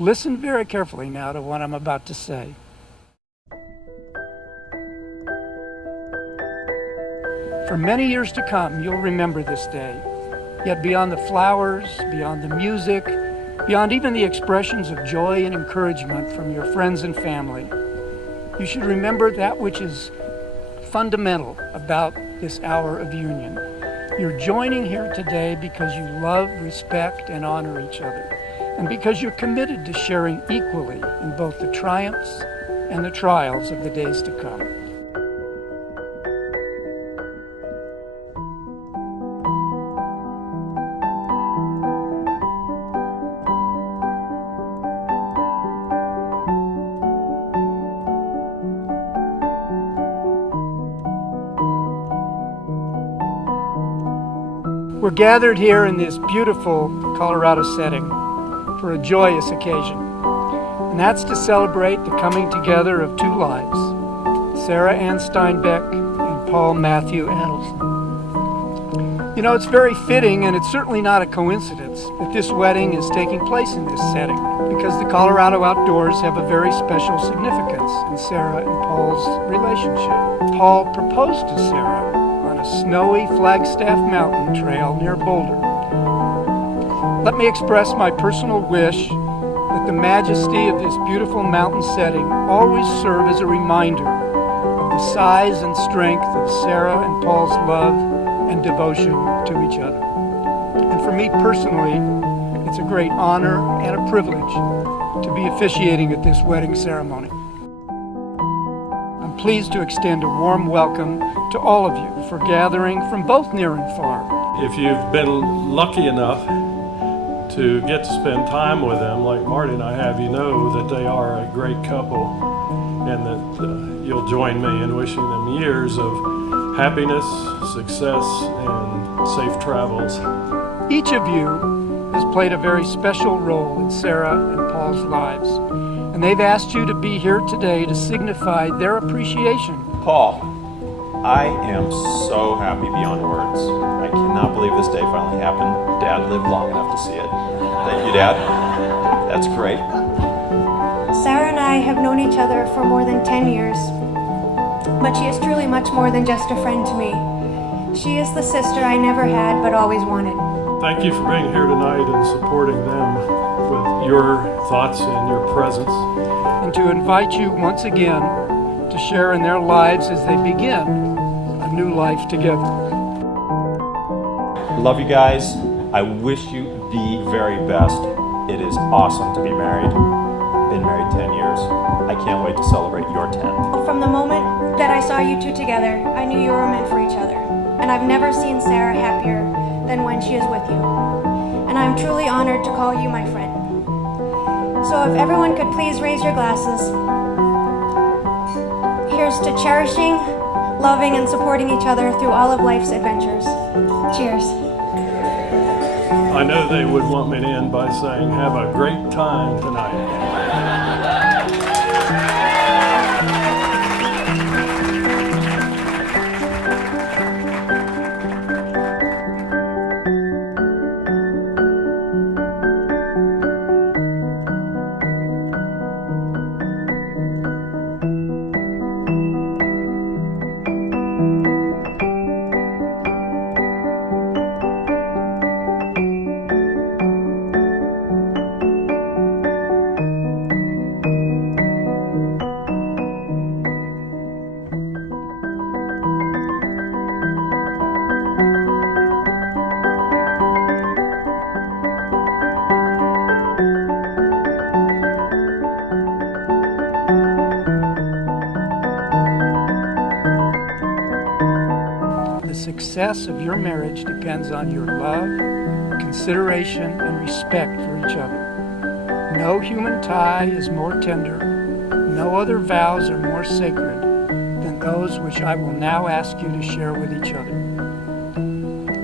Listen very carefully now to what I'm about to say. For many years to come, you'll remember this day. Yet beyond the flowers, beyond the music, beyond even the expressions of joy and encouragement from your friends and family, you should remember that which is fundamental about this hour of union. You're joining here today because you love, respect, and honor each other, and because you're committed to sharing equally in both the triumphs and the trials of the days to come. We're gathered here in this beautiful Colorado setting for a joyous occasion, and that's to celebrate the coming together of two lives, Sarah Ann Steinbeck and Paul Matthew Adelson. You know, it's very fitting, and it's certainly not a coincidence, that this wedding is taking place in this setting, because the Colorado outdoors have a very special significance in Sarah and Paul's relationship. Paul proposed to Sarah on a snowy Flagstaff mountain trail near Boulder. Let me express my personal wish that the majesty of this beautiful mountain setting always serve as a reminder of the size and strength of Sarah and Paul's love and devotion to each other. And for me personally, it's a great honor and a privilege to be officiating at this wedding ceremony. I'm pleased to extend a warm welcome to all of you for gathering from both near and far. If you've been lucky enough to get to spend time with them like Marty and I have, you know that they are a great couple, and that you'll join me in wishing them years of happiness, success, and safe travels. Each of you has played a very special role in Sarah and Paul's lives, and they've asked you to be here today to signify their appreciation. Paul, I am so happy beyond words. I cannot believe this day finally happened. Dad lived long enough to see it. Thank you, Dad. That's great. Sarah and I have known each other for more than 10 years, but she is truly much more than just a friend to me. She is the sister I never had but always wanted. Thank you for being here tonight and supporting them with your thoughts and your presence. And to invite you once again to share in their lives as they begin a new life together. Love you guys. I wish you the very best. It is awesome to be married. Been married 10 years. I can't wait to celebrate your 10th. From the moment that I saw you two together, I knew you were meant for each other. And I've never seen Sarah happier than when she is with you. And I'm truly honored to call you my friend. So if everyone could please raise your glasses. Here's to cherishing, loving, and supporting each other through all of life's adventures. Cheers. I know they would want me to end by saying, have a great time tonight. The success of your marriage depends on your love, consideration, and respect for each other. No human tie is more tender, no other vows are more sacred than those which I will now ask you to share with each other.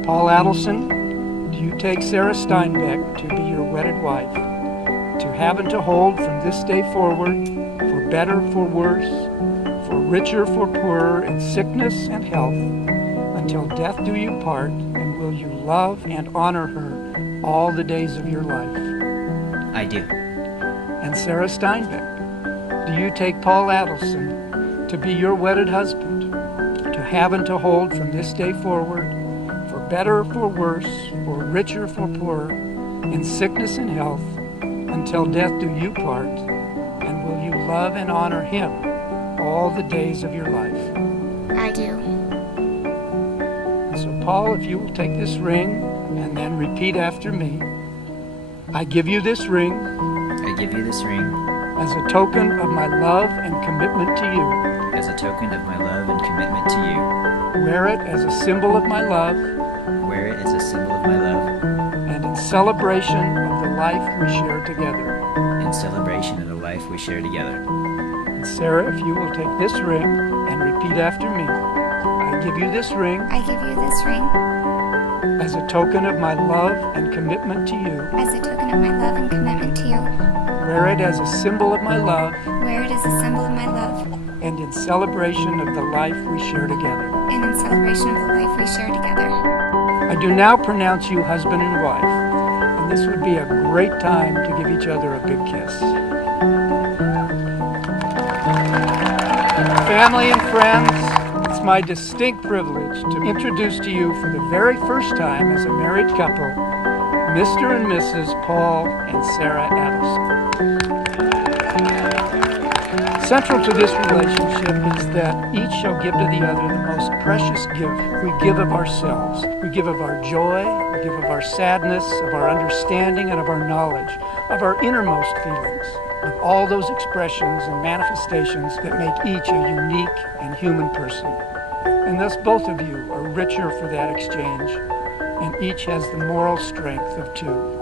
Paul Adelson, do you take Sarah Steinbeck to be your wedded wife, to have and to hold from this day forward, for better, for worse, for richer, for poorer, in sickness and health, until death do you part, and will you love and honor her all the days of your life? I do. and Sarah Steinbeck, do you take Paul Adelson to be your wedded husband, to have and to hold from this day forward, for better or for worse, for richer or for poorer, in sickness and health, until death do you part, and will you love and honor him all the days of your life? I do. And so, Paul, if you will take this ring and then repeat after me. I give you this ring I give you this ring as a token of my love and commitment to you. as a token of my love and commitment to you. Wear it as a symbol of my love Wear it as a symbol of my love and in celebration of the life we share together. in celebration of the life we share together. And Sarah, if you will take this ring and repeat after me. I give you this ring I give you this ring as a token of my love and commitment to you. as a token of my love and commitment to you. Wear it as a symbol of my love Wear it as a symbol of my love and in celebration of the life we share together. and in celebration of the life we share together. I do now pronounce you husband and wife, and this would be a great time to give each other a big kiss. Family and friends, it's my distinct privilege to introduce to you for the very first time as a married couple, Mr. and Mrs. Paul and Sarah Adelson. Central to this relationship is that each shall give to the other the most precious gift. We give of ourselves. We give of our joy. We give of our sadness, of our understanding, and of our knowledge, of our innermost feelings, of all those expressions and manifestations that make each a unique and human person. And thus both of you are richer for that exchange, and each has the moral strength of two.